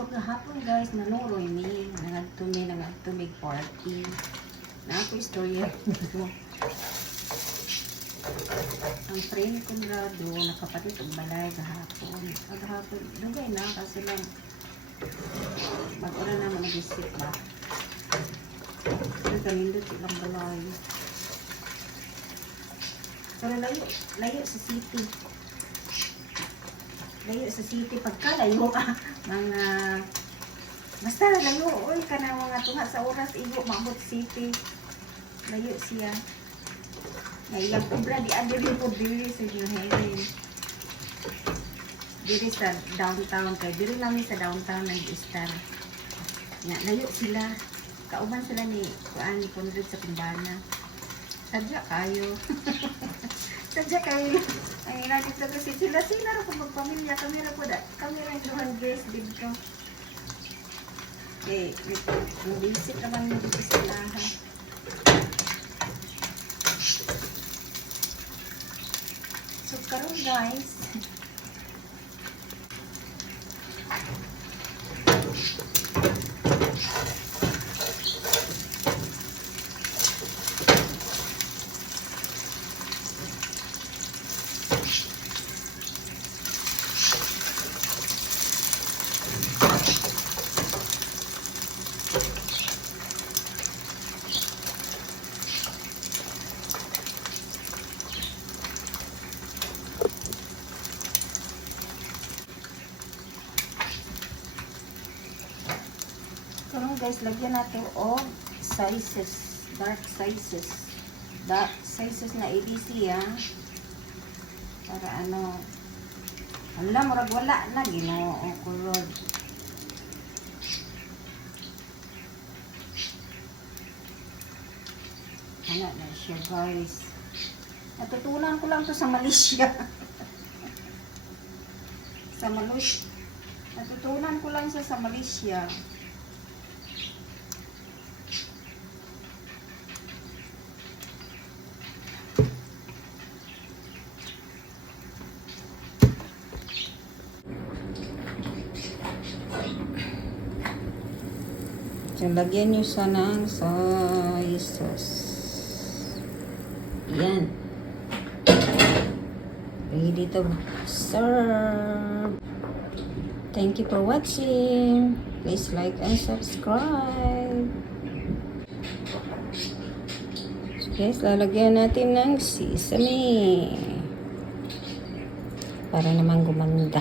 So kahapon guys, nanuroy mi, nagtumig party. Na ako istorya. Ang friend ko grado, nakapatid og balay kahapon. Kahapon, dugay na kasi lang mag-ura naman nag-isip ba. Nagkalindot ilang balay. Pero layo sa city. Layo sa city, pagkalayo mga basta layo, oy ka na mga tunga sa oras iyo maabot city. Layo siya. Ngayon kubra di adiri po diri sa New Haven. Diri sa downtown kay diri namin sa downtown nag-star. Nga layo sila. Kauban sila ni kuan ni Conrad sa Kumbana. Sadya kayo. Sadya kayo. Ay lagi sa kasi sila ra ko magpamilya kami ra po da. Kami ra yung guys dito. Eh, visit naman mo dito sila ha. So karon guys, guys, lagyan natin o sizes, dark sizes na ABC ha, para ano, alam mo wala na Ginoo ko Lord. Ano na siya guys, natutunan ko lang to sa Malaysia. Natutunan ko lang sa Malaysia. So, lagyan nyo siya ng soy sauce. Yan. Ready to serve. Thank you for watching. Please like and subscribe. So, guys, lalagyan natin ng sesame. Para naman gumanda.